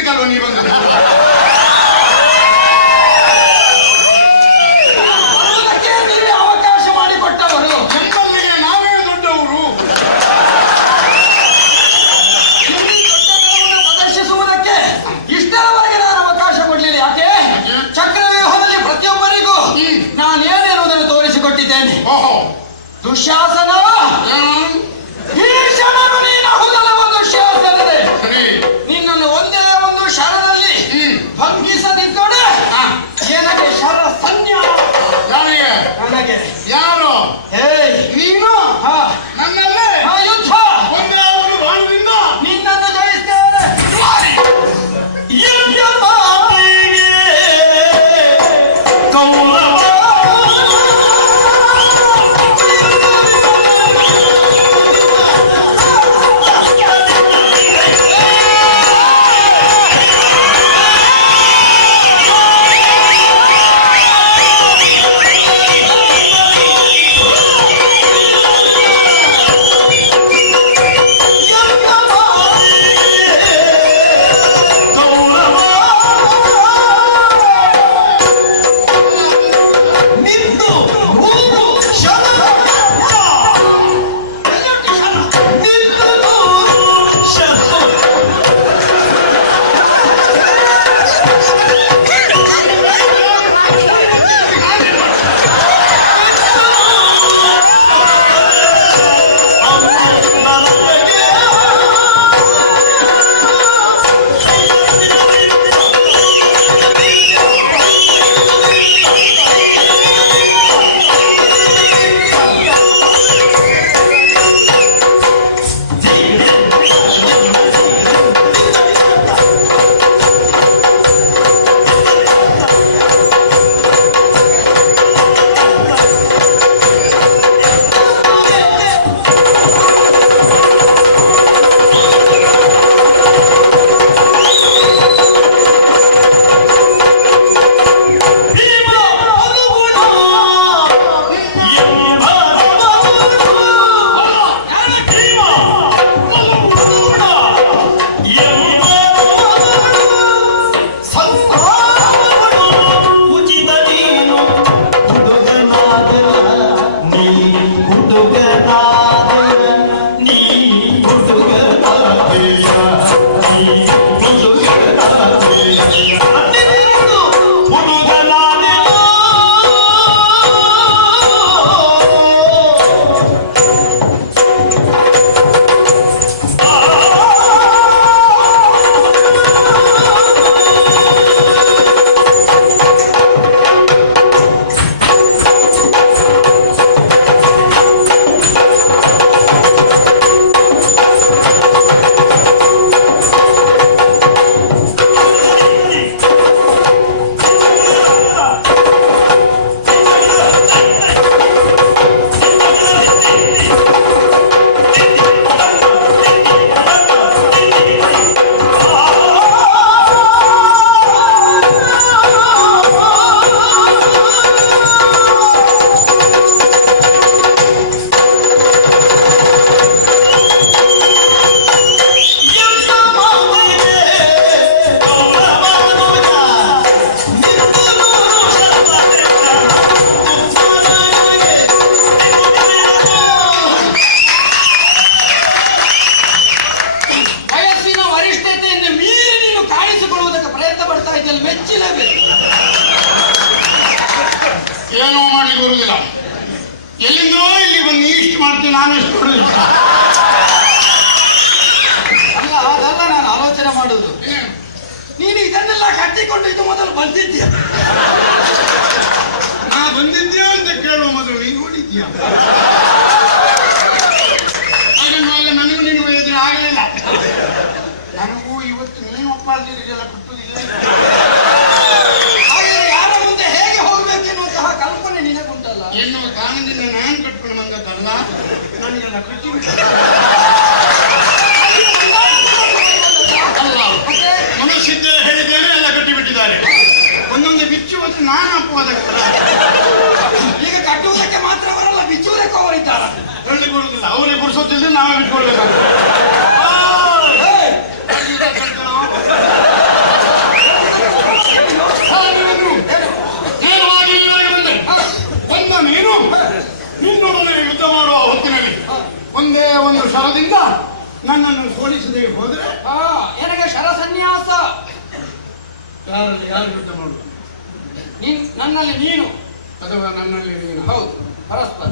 ತಿನ್ಲಿಕ್ಕಲ್ವ ನೀವು ಬಂದು ಅವಕಾಶ ಮಾಡಿಕೊಟ್ಟವರು. ನಮ್ಮಲ್ಲಿಗೆ ನಾವೇ ದೊಡ್ಡವರು. ಇಲ್ಲಿ ದೊಡ್ಡತನವನ್ನು ಪ್ರದರ್ಶಿಸುವುದಕ್ಕೆ ಇಷ್ಟರವರೆಗೆ ನಾನು ಅವಕಾಶ ಕೊಡ್ಲಿಲ್ಲ. ಯಾಕೆ? ಚಕ್ರವ್ಯೂಹದಲ್ಲಿ ಪ್ರತಿಯೊಬ್ಬರಿಗೂ. ನಾನೇನೆನ್ನುವುದನ್ನು ತೋರಿಸಿಕೊಟ್ಟಿದ್ದೇನೆ? ಓಹೋ. ದುಶ್ಯಾಸನ ಎಲ್ಲಿಂದೋ ಇಲ್ಲಿ ನೀ ಇಷ್ಟು ಮಾಡ್ತೀನಿ ನಾನು ಎಷ್ಟು ಕೊಡುದಿಲ್ಲ ಅಲ್ಲ ಅದಲ್ಲ ನಾನು ಆಲೋಚನೆ ಮಾಡೋದು. ನೀನು ಇದನ್ನೆಲ್ಲ ಕಟ್ಟಿಕೊಂಡು ಇದು ಮೊದಲು ಬಂದಿದ್ದೀಯ ನಾ ಬಂದಿದ್ಯಾ ಅಂತ ಕೇಳುವ ಮೊದಲು ನೀನು ನೋಡಿದ್ಯಾ ಹಾಗನ್ನುವಾಗ ನನಗೂ ನಿನಗೂ ಎದುರು ಆಗಲಿಲ್ಲ. ನನಗೂ ಇವತ್ತು ನೀನು ಒಪ್ಪಾಲ್ದಿರಿಗೆಲ್ಲ ಕೊಟ್ಟುದಿಲ್ಲ. ಹಾಗೆ ಯಾರ ಮುಂದೆ ಹೇಗೆ ಹೋಗ್ಬೇಕೆನ್ನುವಂತಹ ಕಲ್ಪನೆ ನಿನಗುಂಟಲ್ಲ? ಎನ್ನುವ ಕಾರಣದಿಂದ ನಾನು ಅಲ್ಲ ಮತ್ತೆ ಮನಸ್ಸಿದ್ದ ಹೇಳಿದ್ದೇನೆ ಎಲ್ಲ ಕಟ್ಟಿಬಿಟ್ಟಿದ್ದಾರೆ. ಒಂದೊಂದು ಬಿಚ್ಚುವಂತೆ ನಾನು ಅಪ್ಪವಾದಕ್ಕಲ್ಲ ಈಗ ಕಟ್ಟುವುದಕ್ಕೆ ಮಾತ್ರ ಅವರಲ್ಲ ಬಿಚ್ಚುವುದಕ್ಕೆ ಅವರಿದ್ದಾರೆ. ಹೇಳಲಿಕ್ಕೆ ಬರುದಿಲ್ಲ ಅವರೇ ಬಿಡಿಸೋದಿಲ್ಲ ನಾವೇ ಬಿಟ್ಕೊಳ್ಬೇಕಾಗ್ತದೆ ಏಯ್! ಕಟ್ಟಿದ ಕಟ್ಟಣ. ಒಂದೇ ಒಂದು ಶರದಿಂದ ನನ್ನನ್ನು ಸೋಲಿಸದೆ ಹೋದ್ರೆ ಹಾ ನನಗೆ ಶರ ಸನ್ಯಾಸ ಯಾರಲ್ಲಿ ಯಾರು ಯುದ್ಧ ನೀನ್ ನನ್ನಲ್ಲಿ ನೀನು. ಅಥವಾ ನನ್ನಲ್ಲಿ ನೀನು? ಹೌದು ಪರಸ್ಪರ.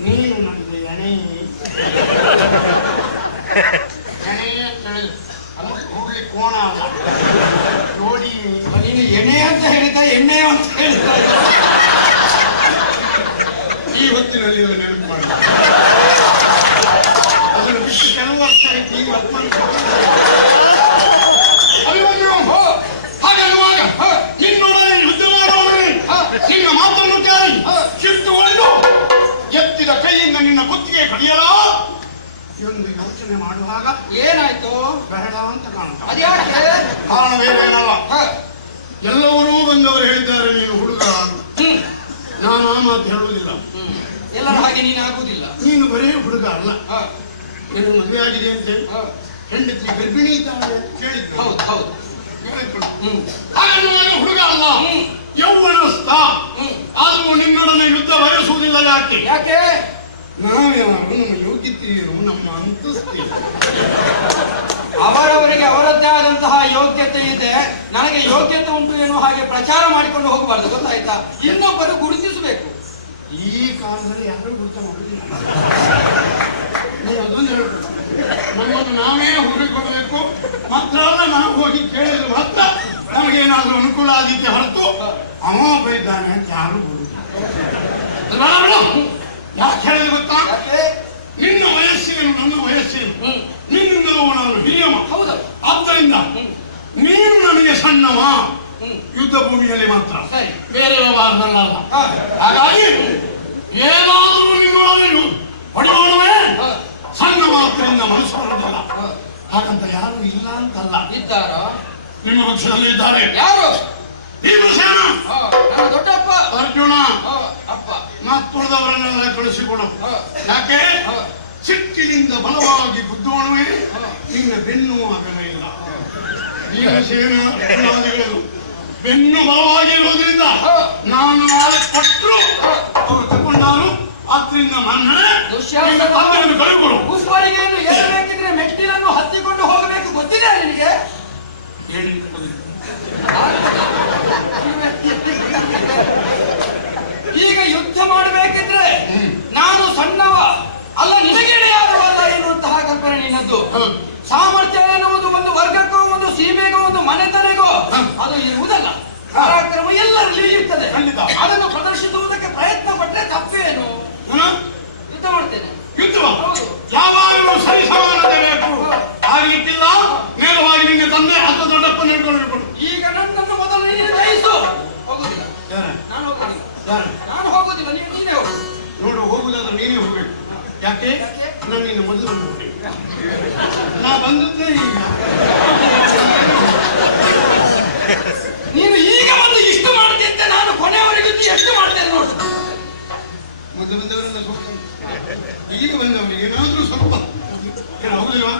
ನೀನು ನನಗೆ ಎಣೆ. ಎಣೆ ಅಂತ ಹೇಳಿದ್ರೆ. ಅದು ಹುಡ್ಲಿ ಕೋಣ ಅಲ್ಲ. ಜೋಡಿ ನೀನು ಎಣೆ ಅಂತ ಹೇಳಿದ ಎಣ್ಣೆ ಅಂತ ಹೇಳಿದ ಈ ಹೊತ್ತಿನಲ್ಲಿ ನೆನಪು ಮಾಡಿ ಆಯ್ತು ಈಗ ಹತ್ತೊಂದು ಅಭಿಮನ್ಯು ಹಾಗನ್ನುವಾಗ ನಿನ್ನೊಡನೆ ಯುದ್ಧ ಮಾಡುವವನೇ ನಿನ್ನ ಮಾತನ್ನು ಕೇಳಿ ಕಿತ್ತುಕೊಂಡು ಎತ್ತಿದ ಕೈಯಿಂದ ನಿನ್ನ ಕುತ್ತಿಗೆ ಕಡಿಯಲ ಎಂದು ಯೋಚನೆ ಮಾಡುವಾಗ ಏನಾಯ್ತು ಬೇಡ ಅಂತ ಕಾಣುತ್ತೆ ಅದ್ಯಾಕೆ ಕಾರಣ ಬೇರೇನಲ್ಲ ಹ, ಎಲ್ಲವರೂ ಬಂದವರು ಹೇಳಿದ್ದಾರೆ ನೀನು ಹುಡುಗ ಅಂತ ನಾನು ಆ ಮಾತು ಹೇಳುವುದಿಲ್ಲ ಎಲ್ಲರೂ ಎಲ್ಲರ ಹಾಗೆ ನೀನು ಆಗುವುದಿಲ್ಲ ನೀನು ಬರೀ ಹುಡುಗ ಅಲ್ಲ. ನೀನು ಮದುವೆ ಆಗಿದೆ ಅಂತ ಹೇಳಿ ಹೆಂಡತಿ ಗರ್ಭಿಣಿ ಇದ್ದಾಳೆ ಕೇಳಿದ್ದು ಹೌದು ಹೌದು. ಹುಡುಗ ಅಲ್ಲ. ಯೌವನಸ್ಥ ಆದರೂ ನಿನ್ನೊಡನೆ ಯುದ್ಧ ಬಯಸುವುದಿಲ್ಲ ಯಾಕೆ? ಯಾಕೆ? ನಾವ್ಯಾರು ನಮ್ಮ ಯೋಗ್ಯತೆಯರು ನಮ್ಮ ಅಂತಸ್ತಿ ಅವರವರಿಗೆ ಅವರದ್ದೇ ಆದಂತಹ ಯೋಗ್ಯತೆ ಇದೆ. ನನಗೆ ಯೋಗ್ಯತೆ ಉಂಟು ಎನ್ನುವ ಹಾಗೆ ಪ್ರಚಾರ ಮಾಡಿಕೊಂಡು ಹೋಗಬಾರ್ದು ಗೊತ್ತಾಯ್ತಾ? ಇನ್ನೊಬ್ಬರು ಗುರುತಿಸಬೇಕು. ಈ ಕಾಲದಲ್ಲಿ ಯಾರು ಗುರುತ ಮಾಡುವುದಿಲ್ಲ ನೀವು ಅದೊಂದು ಹೇಳ್ಬೇಕು. ನಮ್ಮನ್ನು ನಾವೇ ಹುಡುಕಿಕೊಡಬೇಕು ಅಲ್ಲ ನಾವು ಹೋಗಿ ಕೇಳಿದ್ರೆ ಮಾತ್ರ ನಮಗೇನಾದ್ರೂ ಅನುಕೂಲ ಆದೀತೆ ಹೊರತು ಅವ ಬೈದಾನೆ ಅಂತ ಯಾರು ಯಾಕೆ ಹೇಳಿದ್ರೆ ಗೊತ್ತಾ? ನಿನ್ನ ವಯಸ್ಸಿನ ನನ್ನ ವಯಸ್ಸಿನ ನಿನ್ನ ನಿನ್ನಿಂದಲೂ ನಾನು ಹಿರಿಯವ. ಹೌದು. ಆದ್ದರಿಂದ ನೀನು ನನಗೆ ಸಣ್ಣವ. ಯುದ್ಧ ಭೂಮಿಯಲ್ಲಿ ಮಾತ್ರ. ಬೇರೆ ವ್ಯವಹಾರದಲ್ಲ ಹಾಗಾಗಿ ಏನಾದರೂ ನಿನ್ನೊಳಗೆ ಹೊಡೆಯೋಣವೇ ಸಣ್ಣ ಬರೋದಿಲ್ಲ ಹ. ಹಾಗಂತ ಯಾರು ಇಲ್ಲ ಅಂತಲ್ಲ. ಇದ್ದಾರ? ನಿಮ್ಮ ಪಕ್ಷದಲ್ಲಿ ಇದ್ದಾರೆ. ಯಾರು? ಭೀಮಸೇನ ದೊಡ್ಡಪ್ಪ. ಅರ್ಜುನ. ಅಪ್ಪ. ಮತ್ತುಳಿದವರನ್ನೆಲ್ಲ ಕಳಿಸಿಕೊಡು. ಯಾಕೆ? ಸಿಟ್ಟಿನಿಂದ ಬಲವಾಗಿ ಗುದ್ದೋಣವೇ? ನಿನ್ನ ಬೆನ್ನು ಆಗಲೇ ಇಲ್ಲ. ಭೀಮಸೇನ ಬೆನ್ನು ಬಲವಾಗಿರುವುದರಿಂದ ನಾನು ನಾಳೆ ಕೊಟ್ಟರು ಅವರು ತಗೊಂಡಾರು. ಆದ್ರಿಂದ ಮನ್ನಣೆ ದುಶ್ಯಾಸನ. ಏನು ಬೇಕಿದ್ರೆ ಮೆಟ್ಟಿಲನ್ನು ಹತ್ತಿಕೊಂಡು ಹೋಗಬೇಕು ಗೊತ್ತಿದೆ ನಿನಗೆ? ಹೇಳಿ ಈಗ ಯುದ್ಧ ಮಾಡಬೇಕಿದ್ರೆ ನಾನು ಸಣ್ಣವ. ಅಲ್ಲ ನಿನಗೆ ಇಡೆಯಾದವಲ್ಲ ಎನ್ನುವಂತಹ ಕಲ್ಪನೆ ನಿನ್ನದ್ದು. ಸಾಮರ್ಥ್ಯ ಎನ್ನುವುದು ಒಂದು ವರ್ಗಕ್ಕೋ ಒಂದು ಸೀಮೆಗೋ ಒಂದು ಮನೆತನೆಗೋ ಅದು ಇರುವುದಲ್ಲ. ಕಾರ್ಯಕ್ರಮ ಎಲ್ಲರಲ್ಲಿ ಇರ್ತದೆ. ಅದನ್ನು ಪ್ರದರ್ಶಿಸುವುದಕ್ಕೆ ಪ್ರಯತ್ನ ಪಟ್ಟರೆ ತಪ್ಪೇನು? ಯುದ್ಧ ಮಾಡ್ತೇನೆ. ಯುದ್ಧವ. ಯಾವಾಗಲೂ ಸರಿ ಸಮಾನತೆ ಬೇಕು ಆಗ್ಲಿಕ್ಕಿಲ್ಲ ನೇರವಾಗಿ ನಿನ್ನ ತಂದೆ ಹತ್ತು ದೊಡ್ಡಪ್ಪ ನಡ್ಕೊಂಡಿರ್ಬೋದು ಈಗ ನನ್ನನ್ನು ಮೊದಲು ನೀನು ಜಯಿಸು. ಹೋಗುದಿಲ್ಲ. ನಾನು ಹೋಗುದಿಲ್ಲ. ನಾನು ಹೋಗುದಿಲ್ಲ ನೀನು ನೀನೇ ಹೋಗು. ನೋಡು ಹೋಗುದಾದ್ರೆ ನೀನೇ ಹೋಗಬೇಕು. ಯಾಕೆ? ಯಾಕೆ? ನಾನು ನಿನ್ನ ಮೊದಲು ಬಂದು ನಾ ಬಂದದ್ದೇ ಈಗ ಮೊದಲು ಬಂದವರೆಲ್ಲ ಸ್ವಲ್ಪ ಈಗ ಬಂದವರಿಗೆ ಏನಾದ್ರೂ ಸ್ವಲ್ಪ. ಏನು ಹೋಗ್ಲಿಲ್ವಾ?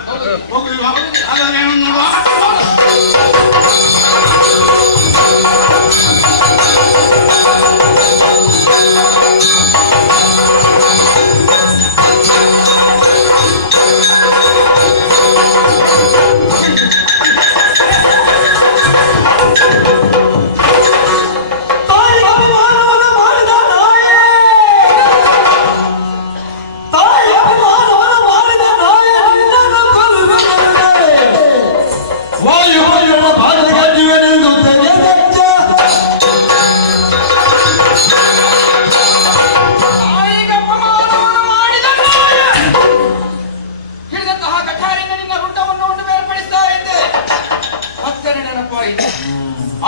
ಏನು ನೋಡುವ.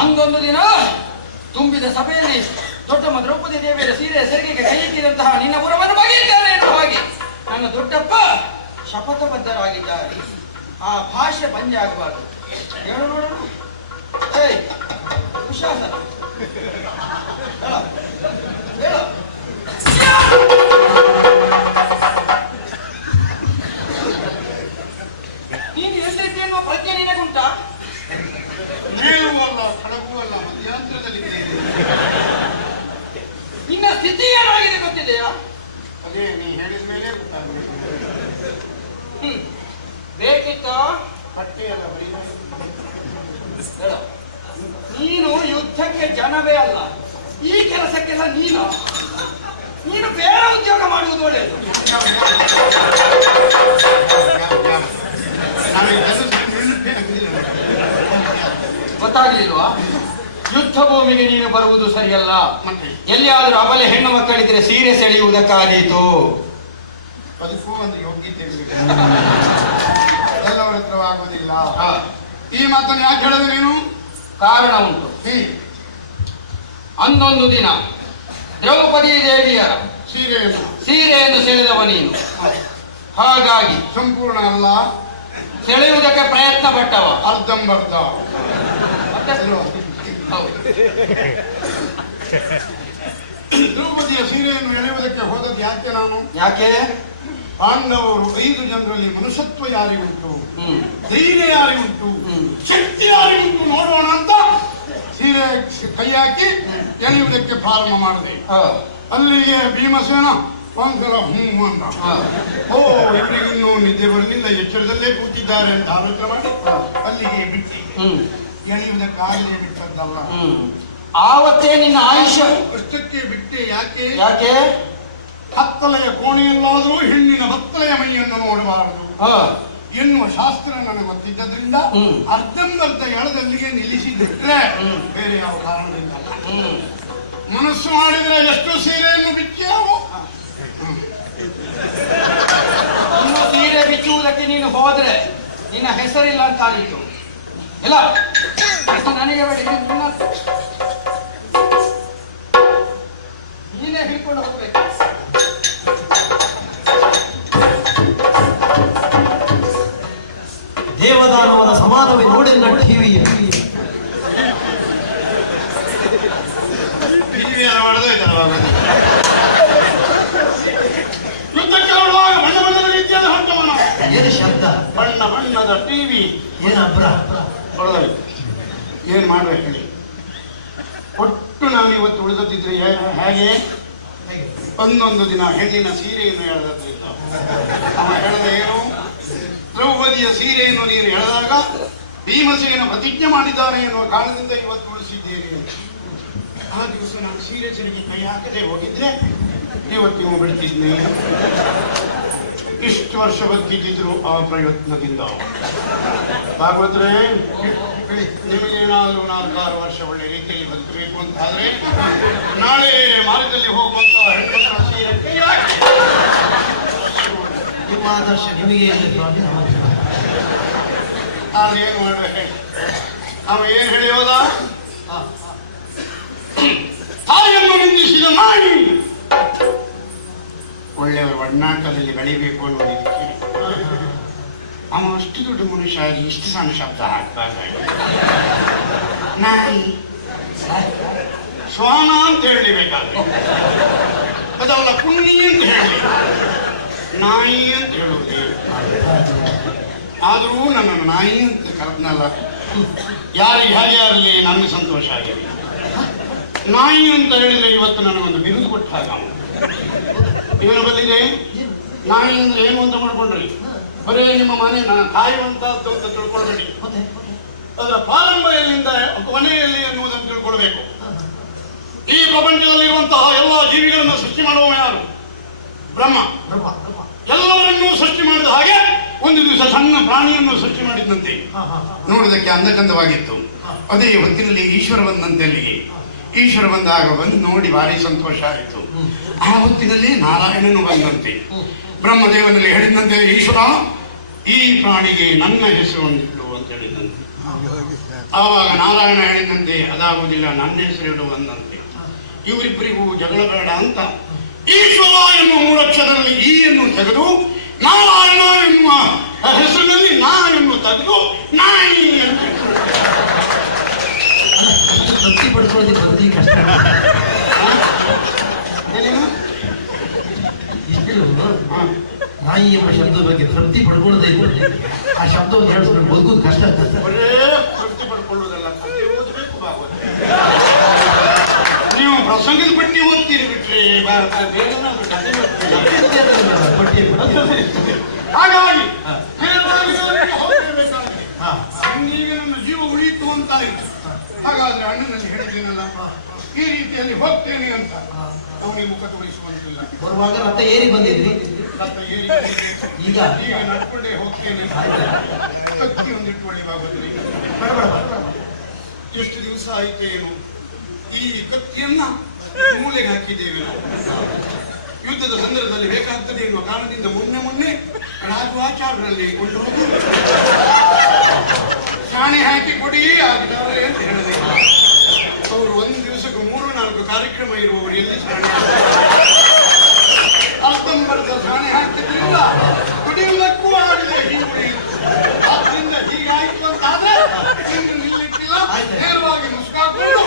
ಅಂದೊಂದು ದಿನ ತುಂಬಿದ ಸಭೆಯಲ್ಲಿ ದೊಡ್ಡಮ್ಮ ದ್ರೌಪದಿ ದೇವಿಯ ಸೀರೆ ಸೆರಗಿಗೆ ಕೈ ಇಟ್ಟಿದಂತಹ ನಿನ್ನ ಪುರವನ್ನು ಬಗೆಯಿದ್ದಾರೆ ಎನ್ನುವ ಹಾಗೆ ನನ್ನ ದೊಡ್ಡಪ್ಪ ಶಪಥಬದ್ಧರಾಗಿದ್ದಾರೆ. ಆ ಭಾಷೆ ಬಂಜೆ ಆಗಬಾರ್ದು. ಹೇಳು ನೋಡೋಣ. ಏಯ್. ನೀನು ಎಲ್ಲಿದ್ದೆ ಎನ್ನುವ ಪ್ರಜ್ಞೆ ನಿನಗುಂಟಾ? ಮೇಲೂ ಅಲ್ಲ ಕೆಳಗೂ ಅಲ್ಲ ಮಧ್ಯಂತರದಲ್ಲಿ ನಿನ್ನ ಸ್ಥಿತಿ ಏನಾಗಿದೆ ಗೊತ್ತಿದೆಯಾ? ಅದೇ, ನೀ ಹೇಳಿದ ಮೇಲೆ ಹ್ಮ್. ಬೇಕಿತ್ತು? ಬಟ್ಟೆ ಅಲ್ಲ ಬರೀ. ನೀನು ಯುದ್ಧಕ್ಕೆ ಜನವೇ ಅಲ್ಲ, ಈ ಕೆಲಸಕ್ಕೆಲ್ಲ ನೀನು. ನೀನು ಬೇರೆ ಉದ್ಯೋಗ ಮಾಡುವುದು ಒಳ್ಳೆಯದು ನನಗೆ ಕೆಲಸ ನಿಲ್ಲುತ್ತೆ ಅಂತಿಲ್ಲ. ಗೊತ್ತಾಗ್ಲಿಲ್ವಾ? ಯುದ್ಧ ಭೂಮಿಗೆ ನೀನು ಬರುವುದು ಸರಿಯಲ್ಲ. ಎಲ್ಲಿಯಾದರೂ ಅಬಲೆ ಹೆಣ್ಣು ಮಕ್ಕಳಿದ್ರೆ ಸೀರೆ ಸೆಳೆಯುವುದಕ್ಕಾದೀತು. ಅದಕ್ಕೂ ಒಂದು ಯೋಗ್ಯತೆ ಎಲ್ಲವರ ಹತ್ರವಾಗುವುದಿಲ್ಲ ಹಾ. ಈ ಮಾತನ್ನು ಯಾಕೆ ಹೇಳಿದೆ ನೀನು? ಕಾರಣ ಉಂಟು. ಅಂದೊಂದು ದಿನ ದ್ರೌಪದಿ ದೇವಿಯ ಸೀರೆಯನ್ನು. ಸೀರೆಯನ್ನು ಸೆಳೆದವ ನೀನು. ಹಾಗಾಗಿ ಸಂಪೂರ್ಣ ಅಲ್ಲ. ಸೆಳೆಯುವುದಕ್ಕೆ ಪ್ರಯತ್ನ ಪಟ್ಟವ ಅರ್ಧಂಬರ್ಧ. ದ್ರೌಪದಿಯ ಸೀರೆಯನ್ನು ಎಳೆಯುವುದಕ್ಕೆ ಹೋದದ್ದು ಯಾಕೆ ನಾನು? ಯಾಕೆ? ಪಾಂಡವರು ಐದು ಜನರಲ್ಲಿ ಮನುಷ್ಯತ್ವ ಯಾರಿಗುಂಟು ಧೈರ್ಯ ಯಾರಿಗುಂಟು. ಶಕ್ತಿ ಯಾರಿಗುಂಟು ನೋಡೋಣ ಅಂತ ಸೀರೆ ಕೈ ಹಾಕಿ ಎಳೆಯುವುದಕ್ಕೆ ಪ್ರಾರಂಭ ಮಾಡಿದೆ. ಅಲ್ಲಿಗೆ ಭೀಮಸೇನ ಒಂದ್ಸಲ ಹ್ಞೂ ಅಂತ. ಓ ಇವರಿಗೆ ಇನ್ನೂ ನಿದ್ದೆ ಬರಲಿಲ್ಲ ಎಚ್ಚರದಲ್ಲೇ ಕೂತಿದ್ದಾರೆ ಅಂತ ಆಲೋಚನೆ ಮಾಡಿ ಅಲ್ಲಿಗೆ ಬಿಟ್ಟು ಹ್ಮ್. ಎಳೆಯುವುದಕ್ಕಾಗದೆ ಬಿಟ್ಟದ್ದಲ್ಲ. ಹ್ಮ್. ಆವತ್ತೇ ನಿನ್ನ ಆಯುಷ್ಯ. ಅಷ್ಟಕ್ಕೆ ಬಿಟ್ಟೆ ಯಾಕೆ? ಯಾಕೆ? ಹತ್ತಲೆಯ ಕೋಣೆಯಲ್ಲಾದರೂ ಹೆಣ್ಣಿನ ಬತ್ತಲೆಯ ಮೈಯನ್ನು ನೋಡಬಾರದು. ಎನ್ನುವ ಶಾಸ್ತ್ರ ನನಗೆ ಗೊತ್ತಿದ್ದರಿಂದ. ಅರ್ಧಂಬರ್ಧ ಎಳದಲ್ಲಿಗೆ ನಿಲ್ಲಿಸಿದ್ರೆ ಬೇರೆ ಯಾವ ಕಾರಣದಿಂದ ಮನಸ್ಸು ಮಾಡಿದ್ರೆ ಎಷ್ಟು ಸೀರೆಯನ್ನು ಬಿಚ್ಚಾವು ಸೀರೆ ಬಿಚ್ಚುವುದಕ್ಕೆ ನೀನು ಹೋದ್ರೆ ನಿನ್ನ ಹೆಸರಿಲ್ಲ ಅಂತ ಆಗಿತ್ತು ಇಲ್ಲ. ನನಗೆ ಬೇಡ ನಿನ್ನ- ನೀನೇ ಹಿಡ್ಕೊಂಡು ಹೋಗ್ಬೇಕು. ದೇವದಾನವನ ಸಮಾನವೇ ನೋಡಿಲ್ಲ ಟಿವಿ. ಏನು ಶಬ್ದ? ಬಣ್ಣ ಬಣ್ಣದ ಟಿವಿ. ಏನಬ್ರ ಅಬ್ರ? ಹೊಡೆದೋಯ್ತು ಏನ್ ಮಾಡ್ಬೇಕು ಹೇಳಿ. ಒಟ್ಟು ನಾನು ಇವತ್ತು ಉಳಿದದ್ದಿದ್ರೆ ಹೇಗೆ? ಒಂದೊಂದು ದಿನ ಹೆಣ್ಣಿನ ಸೀರೆಯನ್ನು ಎಳೆದದ್ರಿಂದ ಹೇಳದ ಏನು? ದ್ರೌಪದಿಯ ಸೀರೆಯನ್ನು ನೀನು ಎಳೆದಾಗ ಭೀಮಸೇನ ಪ್ರತಿಜ್ಞೆ ಮಾಡಿದ್ದಾರೆ ಎನ್ನುವ ಕಾರಣದಿಂದ ಇವತ್ತು ಉಳಿಸಿದ್ದೇನೆ. ಆ ದಿವಸ ನಾನು ಸೀರೆ ಸರಿಗೆ ಕೈ ಹಾಕದೆ ಹೋಗಿದ್ರೆ ಇವತ್ತು ಬಿಡ್ತಿದ್ದೆ ಇಷ್ಟು ವರ್ಷ ಬದುಕಿದ್ರು ಆ ಪ್ರಯತ್ನದಿಂದ ಭಾಗವತ್ರೆ ನಿಮಗೇನಾದ್ರೂ ನಾಲ್ಕಾರು ವರ್ಷ ಒಳ್ಳೆ ರೀತಿಯಲ್ಲಿ ಬದುಕಬೇಕು ಅಂತ ಆದರೆ ನಾಳೆ ಮಾರ್ಗದಲ್ಲಿ ಹೋಗುವಂತ. ನಿಮ್ಮ ಆದರ್ಶ ನಿಮಗೆ ಏನು ಮಾಡ್ಬೇಕು? ಅವ ಏನ್ ಹೇಳಿ ಹೋದ? ತಾಯಿಯನ್ನು ನಿಂದಿಸಿದ ನಾಯಿ ಒಳ್ಳೆಯವರ ಒಡನಾಟದಲ್ಲಿ ಬೆಳಿಬೇಕು ಅನ್ನೋದಕ್ಕೆ ಅವ ಅಷ್ಟು ದೊಡ್ಡ ಮನುಷ್ಯ ಆಗಿ ಇಷ್ಟು ಸಣ್ಣ ಶಬ್ದ ನಾಯಿ. ಶ್ವಾನ ಅಂತ ಹೇಳಬೇಕಾದ್ರೆ ಅದಲ್ಲ ಕುಣ್ಣಿ ಅಂತ ಹೇಳಿ. ನಾಯಿ ಅಂತ ಹೇಳುವುದೇ. ಆದರೂ ನನ್ನನ್ನು ನಾಯಿ ಅಂತ ಕರೆದ್ನಲ್ಲ. ಯಾರಿಗೆ ಹೇಗೆ ಇರಲಿ ನನಗೆ ಸಂತೋಷ ಆಗಿರಲಿ ನಾಯಿ ಅಂತ ಹೇಳಿದ್ರೆ ಇವತ್ತು ನನಗೊಂದು ಬಿರುದು ಕೊಟ್ಟಾಗ ಅವನು. ಇವನ ಬಂದಿದೆ ನಾಯಿ ಅಂದ್ರೆ ಏನು ಅಂತ ಮಾಡ್ಕೊಂಡ್ರಿ. ಬರೀ ನಿಮ್ಮ ಮನೆ ನಾನು ಕಾಯುವಂತ ಅಂತ ತಿಳ್ಕೊಳ್ಬೇಡಿ. ಅದರ ಎಲ್ಲಿಂದ ಕೊನೆಯಲ್ಲಿ ಎನ್ನುವುದನ್ನು ತಿಳ್ಕೊಳ್ಬೇಕು. ಈ ಪ್ರಪಂಚದಲ್ಲಿರುವಂತಹ ಎಲ್ಲ ಜೀವಿಗಳನ್ನು ಸೃಷ್ಟಿ ಮಾಡುವ ಯಾರು? ಬ್ರಹ್ಮ. ಎಲ್ಲವನ್ನೂ ಸೃಷ್ಟಿ ಮಾಡಿದ ಹಾಗೆ ಒಂದು ದಿವಸ ಸಣ್ಣ ಪ್ರಾಣಿಯನ್ನು ಸೃಷ್ಟಿ ಮಾಡಿದಂತೆ ನೋಡೋದಕ್ಕೆ ಅಂದಕಂದವಾಗಿತ್ತು. ಅದೇ ಹೊತ್ತಿನಲ್ಲಿ ಈಶ್ವರ ಬಂದಂತೆ ಅಲ್ಲಿಗೆ. ಈಶ್ವರ ಬಂದಾಗ ಬಂದು ನೋಡಿ ಭಾರಿ ಸಂತೋಷ ಆಯಿತು. ಆ ಹೊತ್ತಿನಲ್ಲಿ ನಾರಾಯಣನು ಬಂದಂತೆ. ಬ್ರಹ್ಮದೇವನಲ್ಲಿ ಹೇಳಿದಂತೆ, ಈಶ್ವರ, ಈ ಪ್ರಾಣಿಗೆ ನನ್ನ ಹೆಸರನ್ನು ಇಡು ಅಂತ ಹೇಳಿದಂತೆ. ಆವಾಗ ನಾರಾಯಣ ಹೇಳಿದಂತೆ, ಅದಾಗುವುದಿಲ್ಲ, ನನ್ನ ಹೆಸರಿಡು ಅಂದಂತೆ. ಇವರಿಬ್ಬರಿಗೂ ಜಗಳ ಬೇಡ ಅಂತ ಈಶ್ವರ ಎನ್ನುವ ಮೂರಕ್ಷರದಲ್ಲಿ ಈ ಎನ್ನು ತೆಗೆದು, ನಾರಾಯಣ ಎನ್ನುವ ಹೆಸರಿನಲ್ಲಿ ನಾ ಎನ್ನು ತೆಗೆದು ನಾಯಿ ಅಂತ ತೃಪ್ತಿ ಪಡ್ಕೊಳ್ಳೋದಕ್ಕೆ ಬರೋದೇ ಕಷ್ಟ ಏನೇನು? ಇಷ್ಟು ಹಾ. ನಾಯಿ ಎಂಬ ಶಬ್ದದ ಬಗ್ಗೆ ತೃಪ್ತಿ ಪಡ್ಕೊಳ್ಳೋದೇ ಆ ಶಬ್ದವನ್ನು ಹೇಳಿಸ್ಕೊಂಡು ಬದುಕೋದು ಕಷ್ಟ ಆಗ್ತದೆ ತೃಪ್ತಿ ಪಡ್ಕೊಳ್ಳುವುದಲ್ಲ ಕಥೆ ಓದಬೇಕು ನೀವು ಪ್ರಸಂಗದ ಪಟ್ಟಿ ಓದ್ತೀರಿ ಬಿಟ್ರಿ. ಇರ್ತೇವೆ ಹಾಗಾಗಿ. ಈಗ ನನ್ನ ಜೀವ ಉಳಿಯಿತು ಅಂತ ಆಯ್ತು. ಹಾಗಾದ್ರೆ ಅಣ್ಣನಲ್ಲಿ ಹೇಳಿದ್ದೇನಲ್ಲ ಈ ರೀತಿಯಲ್ಲಿ ಹೋಗ್ತೇನೆ ಅಂತ. ಅವನಿಗೆ ಮುಖ ತೋರಿಸುವಂತಿಲ್ಲ. ಬರುವಾಗ ರಥ ಏರಿ ಬಂದಿದ್ರಿ? ರಥ ಏರಿ. ಈಗ? ಈಗ ನಡ್ಕೊಂಡೇ ಹೋಗ್ತೇನೆ. ಕತ್ತಿ ಒಂದಿಟ್ಟು. ಎಷ್ಟು ದಿವಸ ಆಯ್ತೇನು ಈ ಕತ್ತಿಯನ್ನ ಮೂಲೆಗೆ ಹಾಕಿದ್ದೇವೆ ನಾವು. ಯುದ್ಧದ ಸಂದರ್ಭದಲ್ಲಿ ಬೇಕಾಗ್ತದೆ ಎನ್ನುವ ಕಾರಣದಿಂದ ಮೊನ್ನೆ ಮೊನ್ನೆ ರಾಜವಾಚಾರರಲ್ಲಿ ಕೊಂಡು ಹೋಗಿ ಶಾಣೆ ಹಾಕಿ ಕೊಡಿ ಆಗಿದ್ದಾರೆ ಅಂತ ಹೇಳಿದೆ ಕಾರ್ಯಕ್ರಮ ಇರುವವರು ಎಲ್ಲಿ ಶಾಣೆ ಅರ್ಧಂಬರ್ಧ ಸಾಣೆ ಹಾಕ್ತಿದ್ದಿಲ್ಲ ಕುಡಿಯುವುದಕ್ಕೂ ಆಗಿದೆ ಹೀಗೆ ಆದ್ರಿಂದ ಹೀಗಾಯ್ತು ಅಂತ ಆದ್ರೆ ಇನ್ನು ನಿಲ್ಲಿಟ್ಟಿಲ್ಲ. ನೇರವಾಗಿ ಮುಸ್ಕಾಕೊಂಡು.